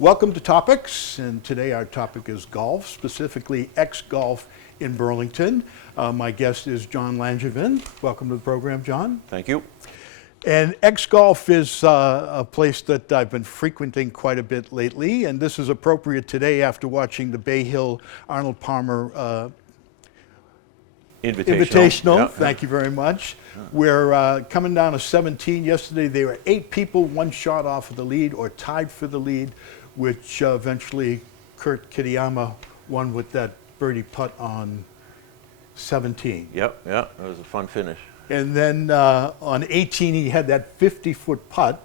Welcome to Topics, and today our topic is golf, specifically X-Golf in Burlington. My guest is John Langevin. Welcome to the program, John. Thank you. And X-Golf is a place that I've been frequenting quite a bit lately, and this is appropriate today after watching the Bay Hill Arnold Palmer Invitational. Yeah. Thank you very much. We're coming down to 17. Yesterday there were 8 people, one shot off of the lead or tied for the lead, which eventually Kurt Kitayama won with that birdie putt on 17. Yep, it was a fun finish. And then on 18 he had that 50-foot putt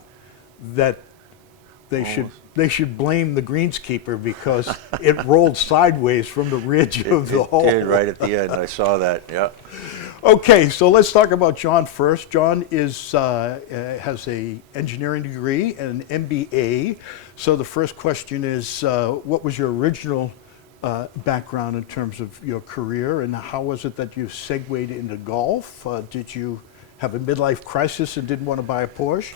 that they should blame the greenskeeper because it rolled sideways from the ridge of the hole. It did right at the end. I saw that. Yeah. Okay, so let's talk about John first. John has a engineering degree and an MBA. So the first question is, what was your original background in terms of your career, and how was it that you segued into golf? Did you have a midlife crisis and didn't want to buy a Porsche?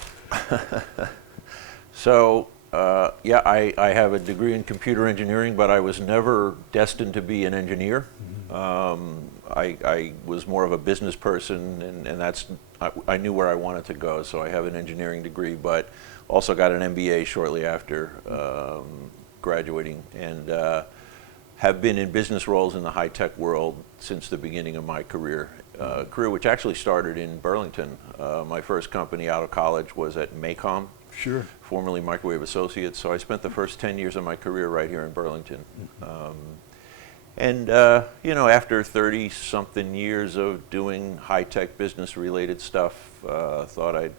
So, I have a degree in computer engineering, but I was never destined to be an engineer. I was more of a business person, and I knew where I wanted to go, so I have an engineering degree, but also got an MBA shortly after graduating, and have been in business roles in the high-tech world since the beginning of my career, which actually started in Burlington. My first company out of college was at Maycom, Sure. formerly Microwave Associates, so I spent the first 10 years of my career right here in Burlington. After 30-something years of doing high-tech business-related stuff, thought I'd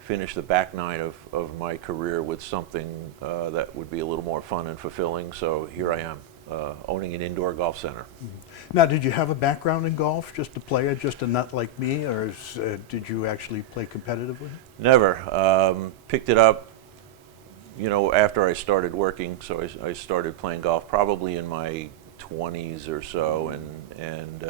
finish the back nine of my career with something that would be a little more fun and fulfilling, so here I am, owning an indoor golf center. Now, did you have a background in golf, just a player, just a nut like me, or did you actually play competitively? Never. Picked it up, after I started working, so I started playing golf probably in my 20s or so, and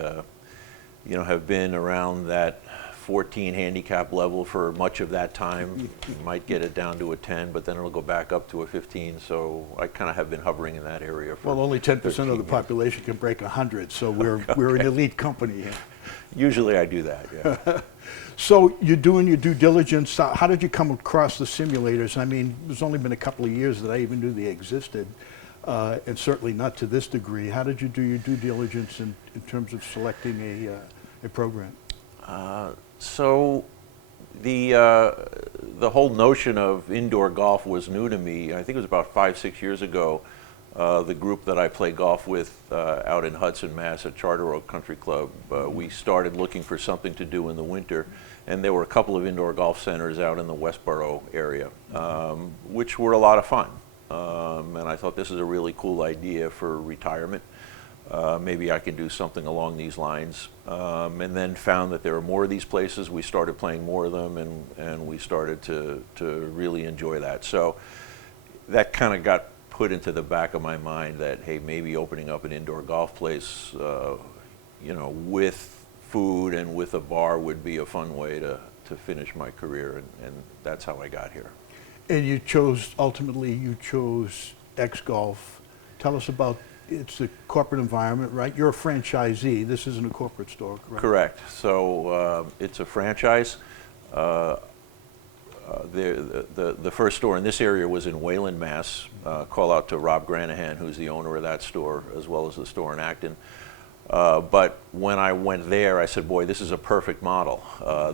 have been around that 14 handicap level for much of that time. You might get it down to a 10, but then it'll go back up to a 15, so I kind of have been hovering in that area for Well, only 10% of the years. population can break 100, so we're an elite company here. Usually I do that, yeah. So you're doing your due diligence. How did you come across the simulators? I mean, there's only been a couple of years that I even knew they existed, and certainly not to this degree. How did you do your due diligence in terms of selecting a program? So the whole notion of indoor golf was new to me. I think it was about 5-6 years ago. The group that I play golf with out in Hudson, Mass. At Charter Oak Country Club, we started looking for something to do in the winter, and there were a couple of indoor golf centers out in the Westboro area, which were a lot of fun. And I thought this is a really cool idea for retirement. Maybe I can do something along these lines, and then found that there were more of these places. We started playing more of them, and we started to really enjoy that. So that kind of got put into the back of my mind that, hey, maybe opening up an indoor golf place, with food and with a bar would be a fun way to finish my career, and that's how I got here. And ultimately you chose X-Golf. Tell us about, it's a corporate environment, right? You're a franchisee. This isn't a corporate store, correct? Correct. So it's a franchise. The first store in this area was in Wayland, Mass. Call out to Rob Granahan, who's the owner of that store, as well as the store in Acton. But when I went there, I said, boy, this is a perfect model.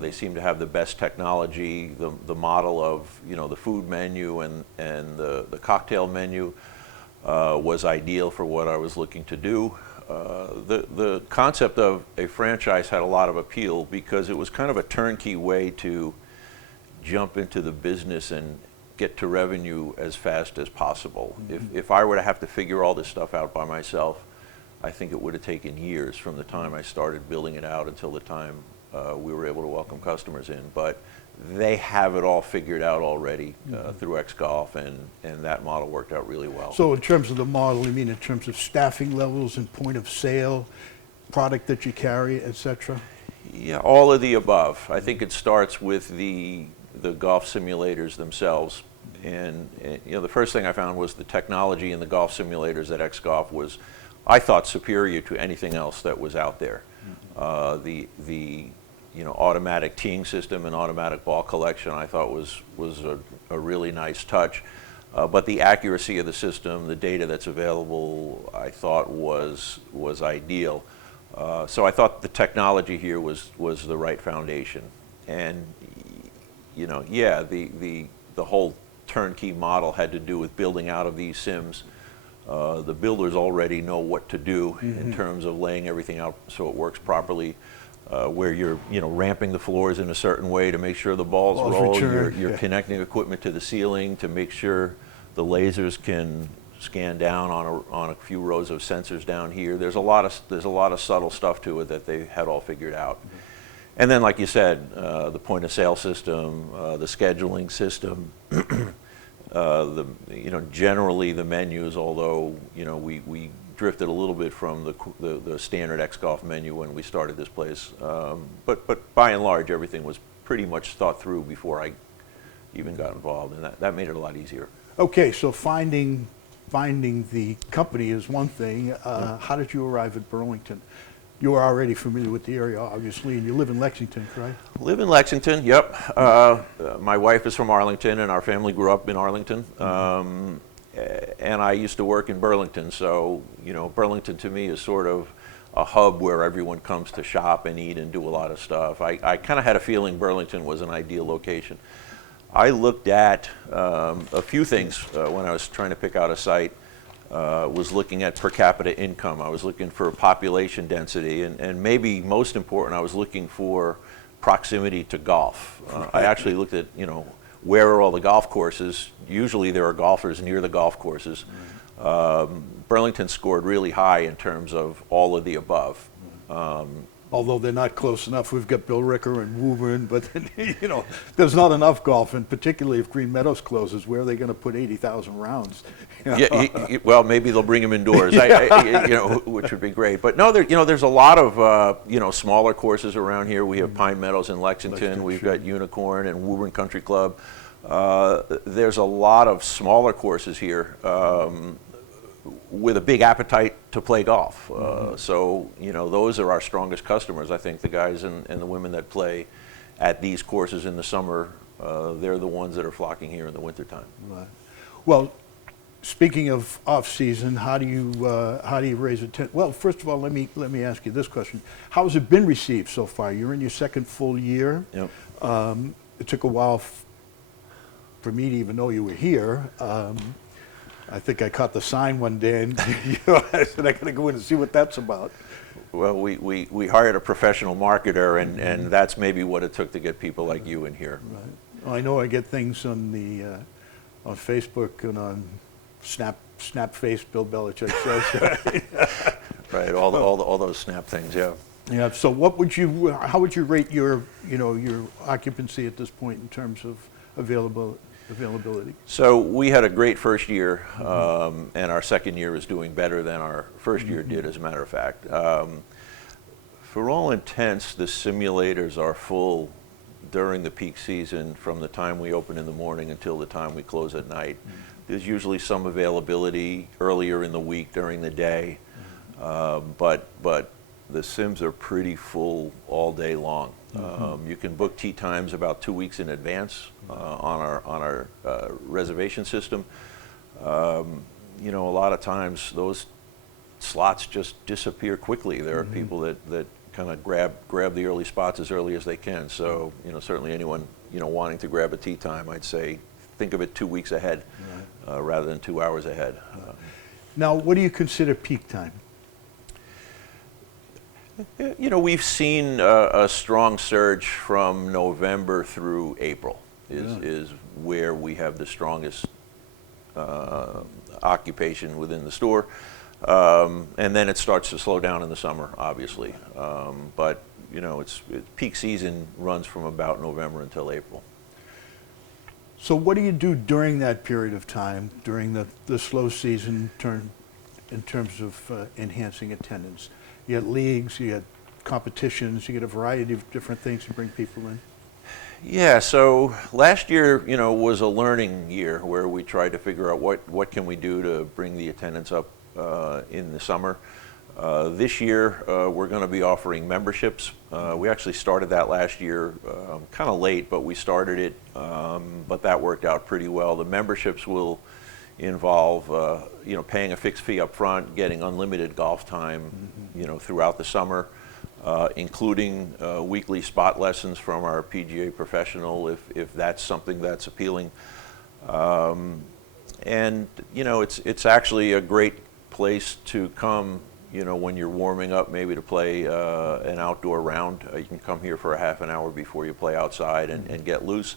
They seem to have the best technology. The model of, the food menu and the cocktail menu was ideal for what I was looking to do. The concept of a franchise had a lot of appeal because it was kind of a turnkey way to jump into the business and get to revenue as fast as possible. Mm-hmm. If I were to have to figure all this stuff out by myself, I think it would have taken years from the time I started building it out until the time we were able to welcome customers in. But they have it all figured out already through X-Golf, and that model worked out really well. So in terms of the model, you mean in terms of staffing levels and point of sale, product that you carry, et cetera? Yeah, all of the above. I think it starts with the golf simulators themselves. And you know, the first thing I found was the technology in the golf simulators at X-Golf was, I thought, superior to anything else that was out there. The you know, automatic teeing system and automatic ball collection I thought was a really nice touch. But the accuracy of the system, the data that's available, I thought was ideal. So I thought the technology here was the right foundation. And you know, yeah, the whole turnkey model had to do with building out of these sims. The builders already know what to do in terms of laying everything out so it works properly. Where you're, you know, ramping the floors in a certain way to make sure the balls roll. You're connecting equipment to the ceiling to make sure the lasers can scan down on a few rows of sensors down here. There's a lot of subtle stuff to it that they had all figured out. And then, like you said, the point of sale system, the scheduling system, you know, generally the menus, although, you know, we drifted a little bit from the standard X-Golf menu when we started this place. But by and large, everything was pretty much thought through before I even got involved, and that made it a lot easier. Okay, so finding the company is one thing. How did you arrive at Burlington? You were already familiar with the area, obviously, and you live in Lexington, correct? Live in Lexington, yep. My wife is from Arlington, and our family grew up in Arlington. And I used to work in Burlington, so, you know, Burlington to me is sort of a hub where everyone comes to shop and eat and do a lot of stuff. I kind of had a feeling Burlington was an ideal location. I looked at a few things when I was trying to pick out a site. Was looking at per capita income. I was looking for population density, and maybe most important, I was looking for proximity to golf. I actually looked at, you know, where are all the golf courses? Usually there are golfers near the golf courses. Burlington scored really high in terms of all of the above. Although they're not close enough. We've got Bill Ricker and Woburn, but you know, there's not enough golf, and particularly if Green Meadows closes, where are they going to put 80,000 rounds? You know? Yeah, well, maybe they'll bring him indoors, you know, which would be great. But no, you know, there's a lot of you know, smaller courses around here. We have Pine Meadows in Lexington. We've got Unicorn and Woburn Country Club. There's a lot of smaller courses here. With a big appetite to play golf. So, you know, those are our strongest customers. I think the guys and the women that play at these courses in the summer, they're the ones that are flocking here in the wintertime. Right. Well, speaking of off-season, how do you raise attention? Well, first of all, let me ask you this question. How has it been received so far? You're in your second full year. Yep. It took a while for me to even know you were here. I think I caught the sign one day, and you know, I said, I got to go in and see what that's about. Well, we hired a professional marketer, and that's maybe what it took to get people like you in here. Right. Well, I know I get things on on Facebook and on Snapface, Bill Belichick says. Right, all those Snap things, yeah. Yeah. So, how would you rate your occupancy at this point in terms of availability? So we had a great first year, and our second year is doing better than our first year did, as a matter of fact. For all intents, the simulators are full during the peak season from the time we open in the morning until the time we close at night. There's usually some availability earlier in the week during the day, but the sims are pretty full all day long. You can book tee times about 2 weeks in advance on our reservation system. You know, a lot of times those slots just disappear quickly. There are people that kind of grab the early spots as early as they can. So, you know, certainly anyone, you know, wanting to grab a tee time, I'd say think of it 2 weeks ahead rather than 2 hours ahead. Now, what do you consider peak time? You know, we've seen a strong surge from November through April is where we have the strongest occupation within the store. And then it starts to slow down in the summer, obviously. But, you know, peak season runs from about November until April. So what do you do during that period of time, during the slow season in terms of enhancing attendance? You get leagues, you get competitions, you get a variety of different things to bring people in. Yeah, so last year, was a learning year where we tried to figure out what can we do to bring the attendance up in the summer. This year, we're going to be offering memberships. We actually started that last year, kind of late, but we started it, but that worked out pretty well. The memberships will involve, paying a fixed fee up front, getting unlimited golf time, throughout the summer. Including weekly spot lessons from our PGA professional, if that's something that's appealing. And it's actually a great place to come, when you're warming up, maybe to play an outdoor round. You can come here for a half an hour before you play outside and get loose.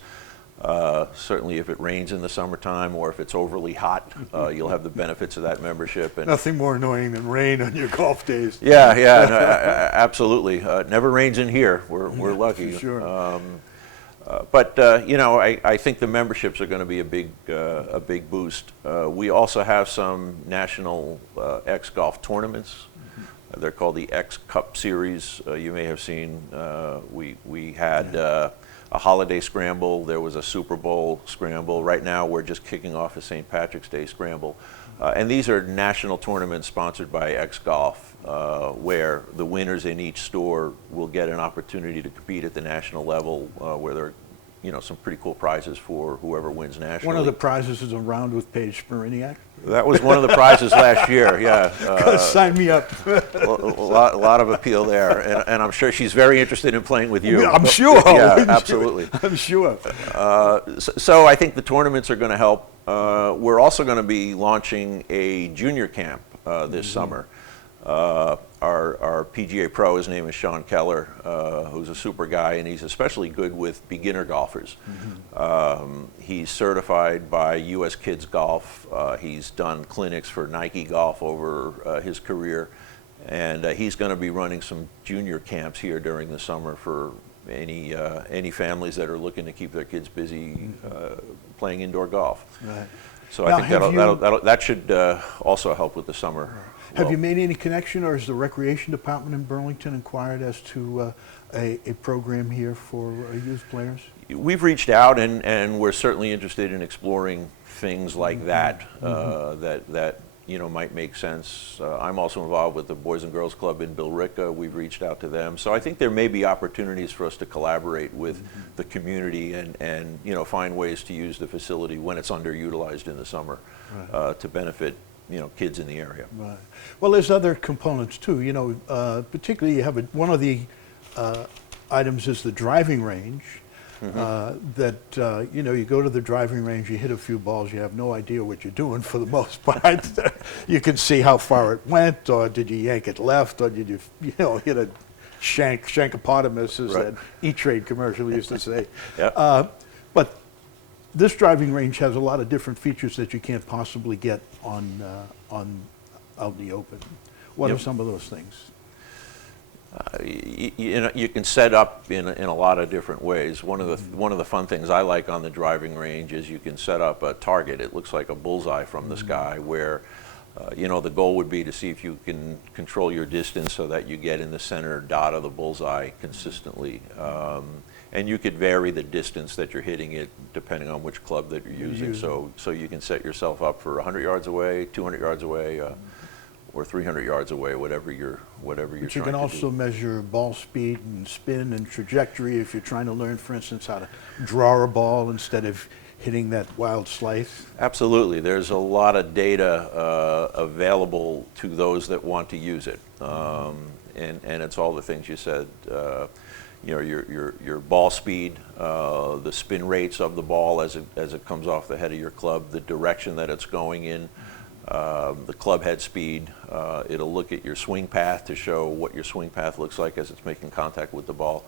Certainly if it rains in the summertime or if it's overly hot, you'll have the benefits of that membership. And Nothing more annoying than rain on your golf days. yeah, no, absolutely. Never rains in here. We're lucky. For sure. But I think the memberships are going to be a big boost. We also have some national X golf tournaments. They're called the X Cup Series. You may have seen. We had. A holiday scramble, there was a Super Bowl scramble. Right now we're just kicking off a St. Patrick's Day scramble. And these are national tournaments sponsored by X Golf, where the winners in each store will get an opportunity to compete at the national level, where there are some pretty cool prizes for whoever wins nationally. One of the prizes is a round with Paige Spiriniak. That was one of the prizes last year, yeah. Sign me up. A lot of appeal there, and I'm sure she's very interested in playing with you. I'm sure. Yeah, absolutely. I'm sure. So I think the tournaments are going to help. We're also going to be launching a junior camp this summer. Our PGA pro, his name is Sean Keller, who's a super guy, and he's especially good with beginner golfers. He's certified by U.S. Kids Golf. He's done clinics for Nike Golf over his career, and he's going to be running some junior camps here during the summer for any families that are looking to keep their kids busy playing indoor golf. Right. So Now, I think that should also help with the summer. Have you made any connection, or is the Recreation Department in Burlington inquired as to a program here for youth players? We've reached out, and we're certainly interested in exploring things like that that might make sense. I'm also involved with the Boys and Girls Club in Billerica. We've reached out to them, so I think there may be opportunities for us to collaborate with the community and find ways to use the facility when it's underutilized in the summer to benefit kids in the area. Right. Well, there's other components too. Particularly you have one of the items is the driving range. You go to the driving range, you hit a few balls, you have no idea what you're doing for the most part. You can see how far it went, or did you yank it left, or did you hit a shankopotamus, as that E-Trade commercial used to say. Yep. But this driving range has a lot of different features that you can't possibly get on out in the open. What are some of those things? You can set up in a lot of different ways. One of the fun things I like on the driving range is you can set up a target. It looks like a bullseye from the sky, where the goal would be to see if you can control your distance so that you get in the center dot of the bullseye consistently. And you could vary the distance that you're hitting it depending on which club that you're using. So you can set yourself up for 100 yards away, 200 yards away, or 300 yards away, whatever you're trying to do. But you can also measure ball speed and spin and trajectory if you're trying to learn, for instance, how to draw a ball instead of hitting that wild slice. Absolutely. There's a lot of data available to those that want to use it. And it's all the things you said. Your ball speed, the spin rates of the ball as it comes off the head of your club, the direction that it's going in, the club head speed. It'll look at your swing path to show what your swing path looks like as it's making contact with the ball.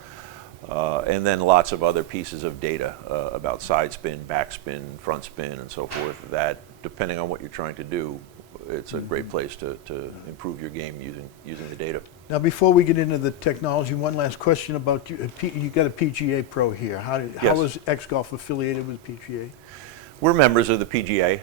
And then lots of other pieces of data about side spin, back spin, front spin, and so forth, that depending on what you're trying to do, it's a great place to improve your game using the data. Now, before we get into the technology, one last question about you. You got a PGA Pro here. How is X Golf affiliated with PGA? We're members of the PGA,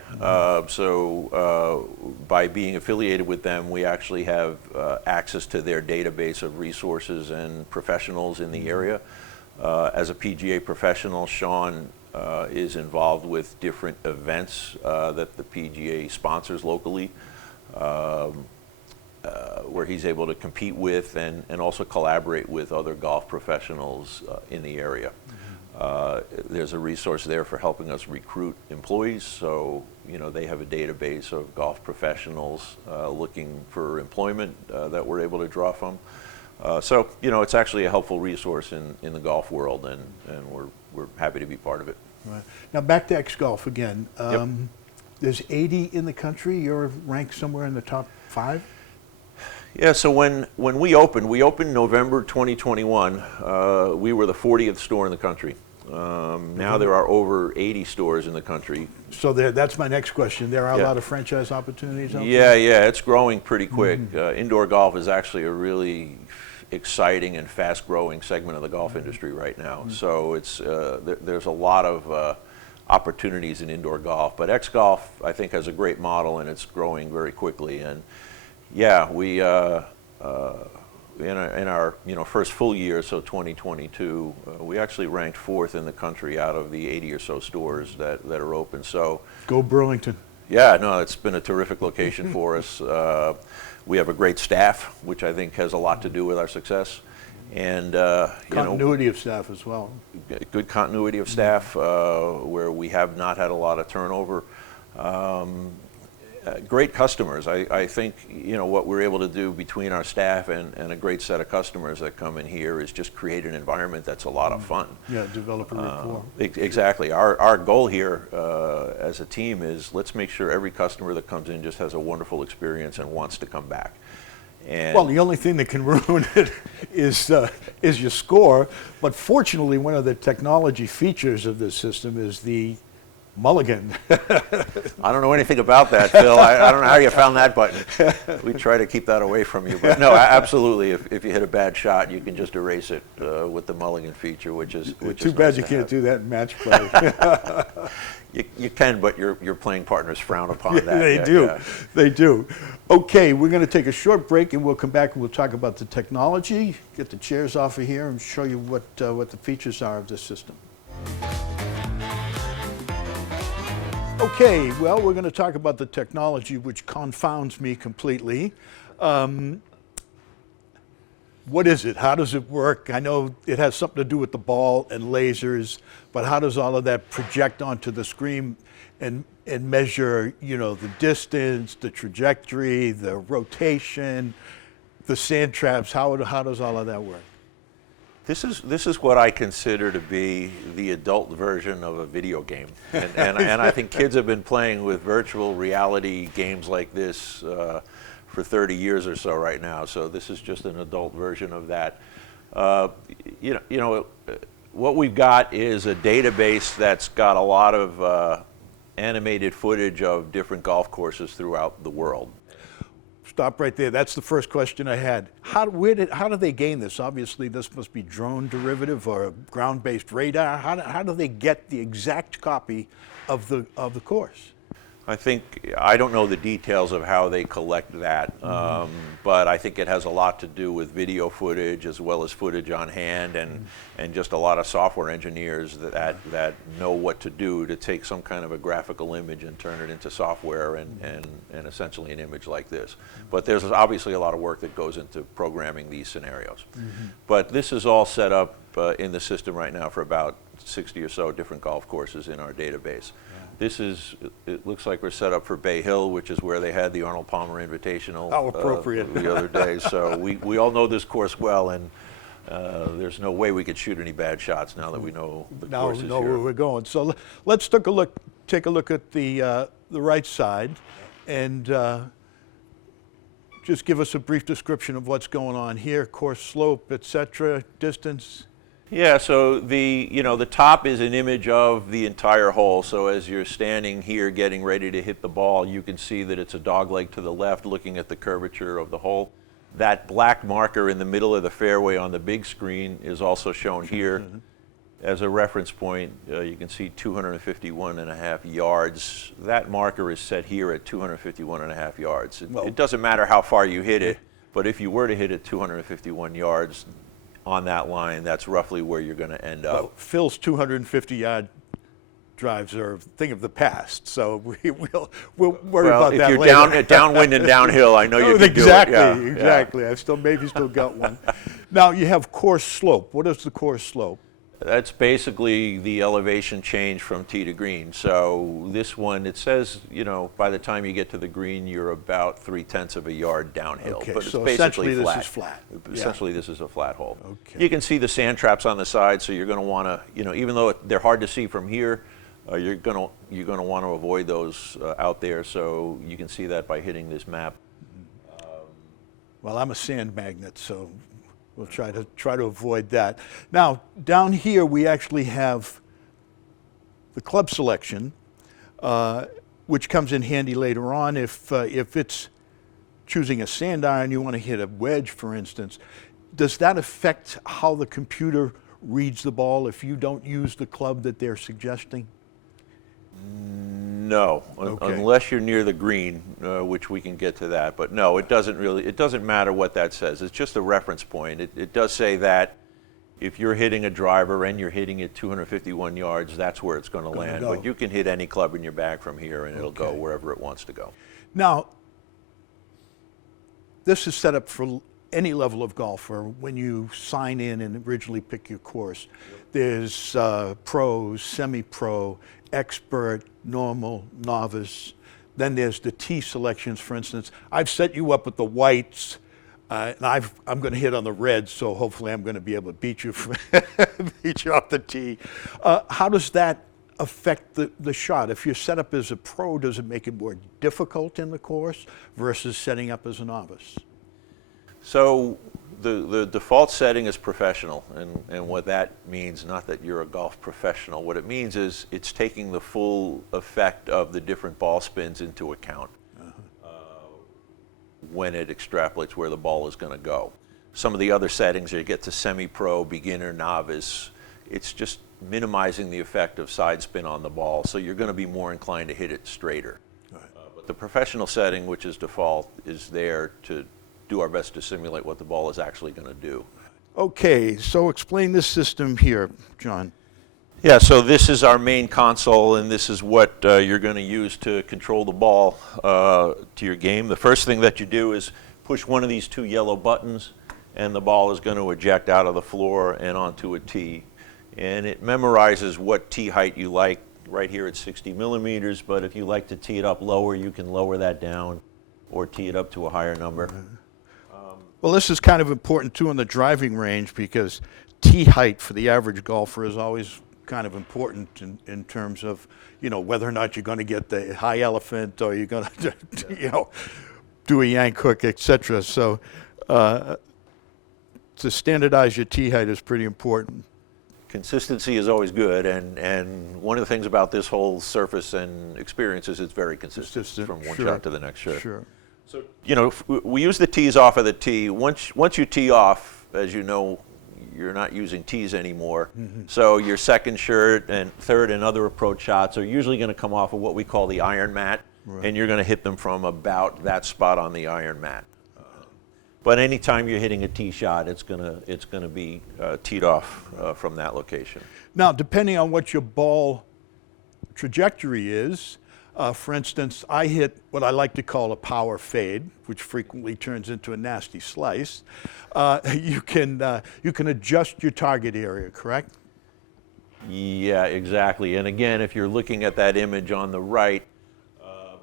so by being affiliated with them, we actually have access to their database of resources and professionals in the area. As a PGA professional, Sean is involved with different events that the PGA sponsors locally, where he's able to compete with and also collaborate with other golf professionals in the area. There's a resource there for helping us recruit employees, so they have a database of golf professionals looking for employment that we're able to draw from. So it's actually a helpful resource in the golf world, and we're happy to be part of it. Right. Now back to X-Golf again. Yep. There's 80 in the country. You're ranked somewhere in the top 5? Yeah, so when we opened November 2021, we were the 40th store in the country. Now there are over 80 stores in the country. So that's my next question. There are a lot of franchise opportunities out Yeah, there? yeah, it's growing pretty quick. Indoor golf is actually a really exciting and fast-growing segment of the golf industry right now. So it's there's a lot of opportunities in indoor golf. But X-Golf, I think, has a great model, and it's growing very quickly. And yeah, we in our first full year, so 2022, we actually ranked 4th in the country out of the 80 or so stores that are open. So go Burlington. Yeah, no, it's been a terrific location for us. We have a great staff, which I think has a lot to do with our success, and continuity of staff as well. Good continuity of staff, where we have not had a lot of turnover. Great customers. I think what we're able to do between our staff and a great set of customers that come in here is just create an environment that's a lot of fun. Yeah, develop a rapport. Exactly. Our goal here as a team is let's make sure every customer that comes in just has a wonderful experience and wants to come back. And well, the only thing that can ruin it is your score. But fortunately, one of the technology features of this system is the mulligan. I don't know anything about that, Phil. I don't know how you found that button. We try to keep that away from you. But no, absolutely. If you hit a bad shot, you can just erase it with the mulligan feature, which is too bad you can't do that in match play. You can, but your playing partners frown upon that. They do. Yeah. They do. Okay, we're going to take a short break, and we'll come back and we'll talk about the technology, get the chairs off of here, and show you what the features are of this system. Okay, well, we're going to talk about the technology, which confounds me completely. What is it? How does it work? I know it has something to do with the ball and lasers, but how does all of that project onto the screen and measure, the distance, the trajectory, the rotation, the sand traps? How does all of that work? This is what I consider to be the adult version of a video game, and I think kids have been playing with virtual reality games like this for 30 years or so right now. So this is just an adult version of that. What we've got is a database that's got a lot of animated footage of different golf courses throughout the world. Stop right there. That's the first question I had. How do they gain this? Obviously, this must be drone derivative or ground-based radar. How do they get the exact copy of the course? I don't know the details of how they collect that, but I think it has a lot to do with video footage as well as footage on hand, and just a lot of software engineers that know what to do to take some kind of a graphical image and turn it into software and essentially an image like this. But there's obviously a lot of work that goes into programming these scenarios. But this is all set up in the system right now for about 60 or so different golf courses in our database. It looks like we're set up for Bay Hill, which is where they had the Arnold Palmer Invitational. How appropriate. The other day. So we all know this course well, and there's no way we could shoot any bad shots now that we know the course is here. Now we know where we're going. So let's take a look at the right side, and just give us a brief description of what's going on here, course slope, etc., distance. Yeah, so the top is an image of the entire hole. So as you're standing here getting ready to hit the ball, you can see that it's a dogleg to the left looking at the curvature of the hole. That black marker in the middle of the fairway on the big screen is also shown here. As a reference point, you can see 251.5 yards. That marker is set here at 251.5 yards. It doesn't matter how far you hit it, but if you were to hit it 251 yards, on that line, that's roughly where you're going to end up. Phil's 250-yard drives are a thing of the past, so we'll worry Well, about if that you're later. downwind and downhill, I know you can Exactly, do it. Yeah, exactly. yeah. I still maybe still got one. Now you have course slope. What is the course slope? That's basically the elevation change from tee to green. So this one, it says, you know, by the time you get to the green, you're about 3/10 of a yard downhill. Okay, but it's so basically essentially flat. this is flat. Essentially, this is a flat hole. Okay. You can see the sand traps on the side, so you're going to want to, you know, even though they're hard to see from here, you're going to want to avoid those out there. So you can see that by hitting this map. Well, I'm a sand magnet, so we'll try to avoid that. Now, down here we actually have the club selection, which comes in handy later on if it's choosing a sand iron, you want to hit a wedge, for instance. Does that affect how the computer reads the ball if you don't use the club that they're suggesting? No, Okay. unless you're near the green, which we can get to that. But no, it doesn't matter what that says. It's just a reference point. It does say that if you're hitting a driver and you're hitting it 251 yards, that's where it's going to land. go. But you can hit any club in your bag from here and it'll go Okay. wherever it wants to go. Now, this is set up for any level of golfer when you sign in and originally pick your course. There's pros, semi-pro, expert, normal, novice. Then there's the tee selections, for instance. I've set you up with the whites, and I'm going to hit on the reds, so hopefully I'm going to be able to beat you, beat you off the tee. How does that affect the shot? If you're set up as a pro, does it make it more difficult in the course versus setting up as a novice? So the default setting is professional, and what that means, not that you're a golf professional, what it means is it's taking the full effect of the different ball spins into account when it extrapolates where the ball is going to go. Some of the other settings, you get to semi-pro, beginner, novice, it's just minimizing the effect of side spin on the ball, so you're going to be more inclined to hit it straighter. Right. But the professional setting, which is default, is there to do our best to simulate what the ball is actually going to do. Okay, so explain this system here, John. Yeah, so this is our main console, and this is what you're going to use to control the ball to your game. The first thing that you do is push one of these two yellow buttons, and the ball is going to eject out of the floor and onto a tee. And it memorizes what tee height you like. Right here it's 60 millimeters, but if you like to tee it up lower, you can lower that down or tee it up to a higher number. Well, this is kind of important too in the driving range because tee height for the average golfer is always kind of important in terms of, you know, whether or not you're going to get the high elephant or you're going to, you know, do a yank hook, etc. So to standardize your tee height is pretty important. Consistency is always good, and one of the things about this whole surface and experience is it's very consistent from one shot to the next shot. Sure. So, you know, we use the tees off of the tee. Once you tee off, as you know, you're not using tees anymore. Mm-hmm. So your second shirt and third and other approach shots are usually going to come off of what we call the iron mat, right. And you're going to hit them from about that spot on the iron mat. But anytime you're hitting a tee shot, it's gonna be teed off from that location. Now, depending on what your ball trajectory is, for instance, I hit what I like to call a power fade, which frequently turns into a nasty slice. You can adjust your target area, correct? Yeah, exactly. And again, if you're looking at that image on the right,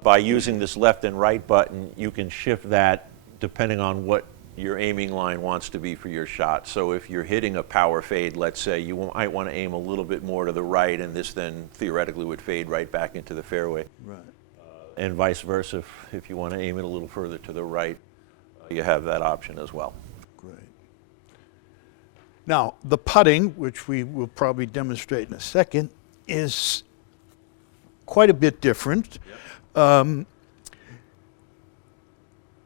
by using this left and right button, you can shift that depending on what your aiming line wants to be for your shot. So if you're hitting a power fade, let's say, you might want to aim a little bit more to the right, and this then theoretically would fade right back into the fairway. Right. And vice versa, if you want to aim it a little further to the right, you have that option as well. Great. Now, the putting, which we will probably demonstrate in a second, is quite a bit different. Yep.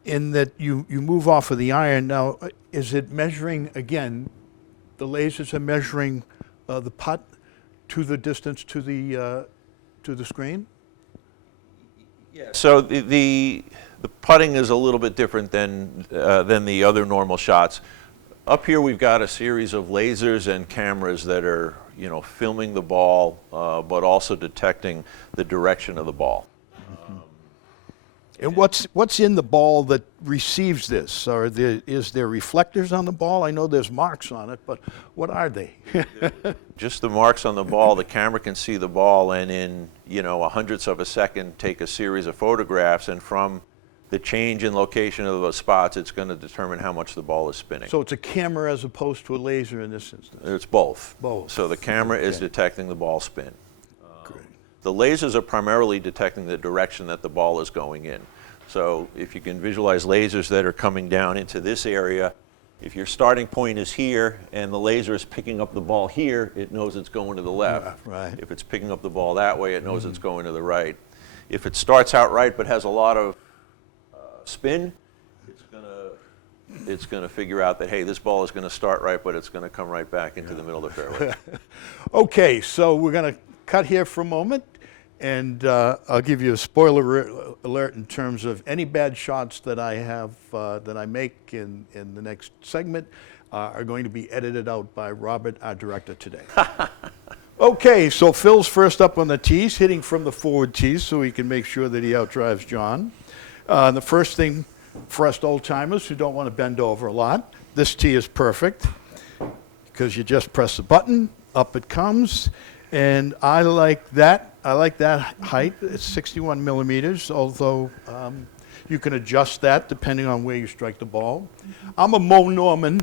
In that you move off of the iron. Now, is it measuring, again, the lasers are measuring the putt to the distance to the screen? Yeah. So the putting is a little bit different than the other normal shots. Up here we've got a series of lasers and cameras that are, filming the ball, but also detecting the direction of the ball. And what's in the ball that receives this? Is there reflectors on the ball? I know there's marks on it, but what are they? Just the marks on the ball. The camera can see the ball and in, a hundredths of a second take a series of photographs, and from the change in location of those spots, it's going to determine how much the ball is spinning. So it's a camera as opposed to a laser in this instance? It's both. Both. So the camera is detecting the ball spin. Great. The lasers are primarily detecting the direction that the ball is going in. So if you can visualize lasers that are coming down into this area, if your starting point is here and the laser is picking up the ball here, it knows it's going to the left. Right. If it's picking up the ball that way, it knows it's going to the right. If it starts out right but has a lot of spin, it's going to figure out that, hey, this ball is going to start right, but it's going to come right back into the middle of the fairway. Okay, so we're going to cut here for a moment, and I'll give you a spoiler alert in terms of any bad shots that I have, that I make in the next segment are going to be edited out by Robert, our director today. Okay, so Phil's first up on the tees, hitting from the forward tees so he can make sure that he outdrives John. The first thing for us old-timers who don't want to bend over a lot, this tee is perfect because you just press the button, up it comes, and I like that. I like that height. It's 61 millimeters, although you can adjust that depending on where you strike the ball. I'm a Mo Norman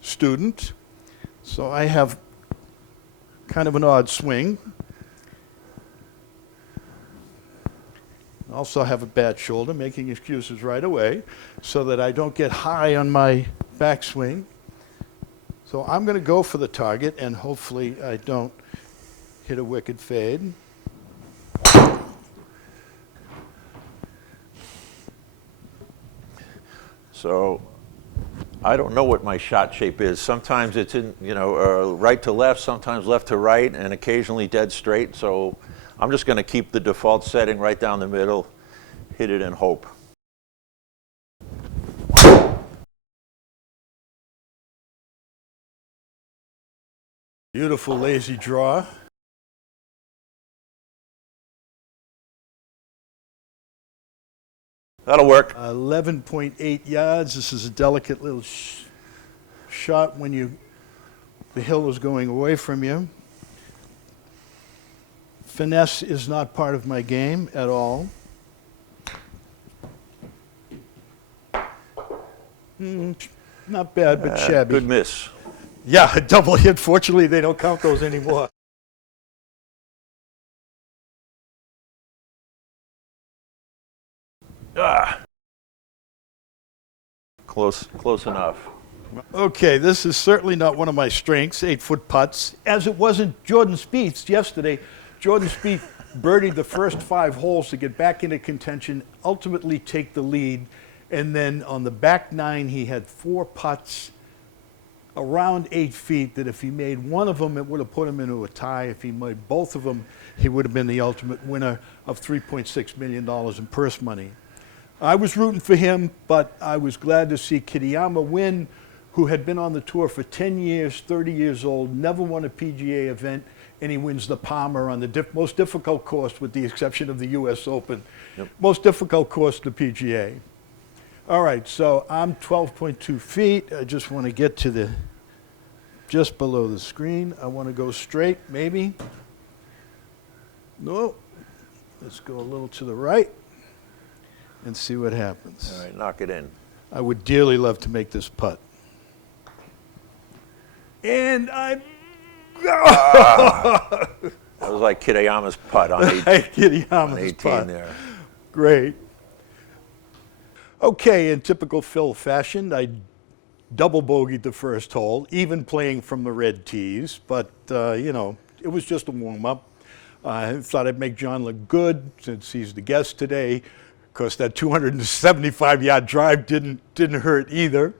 student, so I have kind of an odd swing. I also have a bad shoulder, making excuses right away so that I don't get high on my backswing. So I'm going to go for the target, and hopefully I don't hit a wicked fade. So I don't know what my shot shape is. Sometimes it's in, right to left, sometimes left to right, and occasionally dead straight. So I'm just going to keep the default setting right down the middle, hit it and hope. Beautiful lazy draw. That'll work. 11.8 yards. This is a delicate little shot when the hill is going away from you. Finesse is not part of my game at all. Not bad, but shabby. Good miss. Yeah, a double hit. Fortunately, they don't count those anymore. Close enough. Okay, this is certainly not one of my strengths, 8-foot putts, as it wasn't Jordan Spieth's yesterday. Jordan Spieth birdied the first 5 holes to get back into contention, ultimately take the lead, and then on the back 9 he had 4 putts around 8 feet that if he made one of them, it would have put him into a tie. If he made both of them, he would have been the ultimate winner of $3.6 million in purse money. I was rooting for him, but I was glad to see Kitayama win, who had been on the tour for 10 years, 30 years old, never won a PGA event, and he wins the Palmer on the most difficult course with the exception of the US Open. Yep. Most difficult course, the PGA. All right, so I'm 12.2 feet. I just want to get to just below the screen. I want to go straight, maybe. No, let's go a little to the right and see what happens. All right, knock it in. I would dearly love to make this putt. And I... That was like Kitayama's putt on 18 putt. There. Great. Okay, in typical Phil fashion, I double bogeyed the first hole, even playing from the red tees, but, it was just a warm-up. I thought I'd make John look good since he's the guest today. Of course, that 275-yard drive didn't hurt either.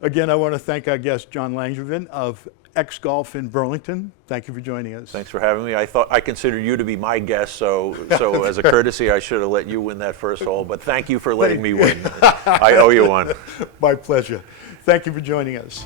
Again, I want to thank our guest, John Langevin of X Golf in Burlington. Thank you for joining us. Thanks for having me. I considered you to be my guest, so as a courtesy, I should have let you win that first hole. But thank you for letting me win. I owe you one. My pleasure. Thank you for joining us.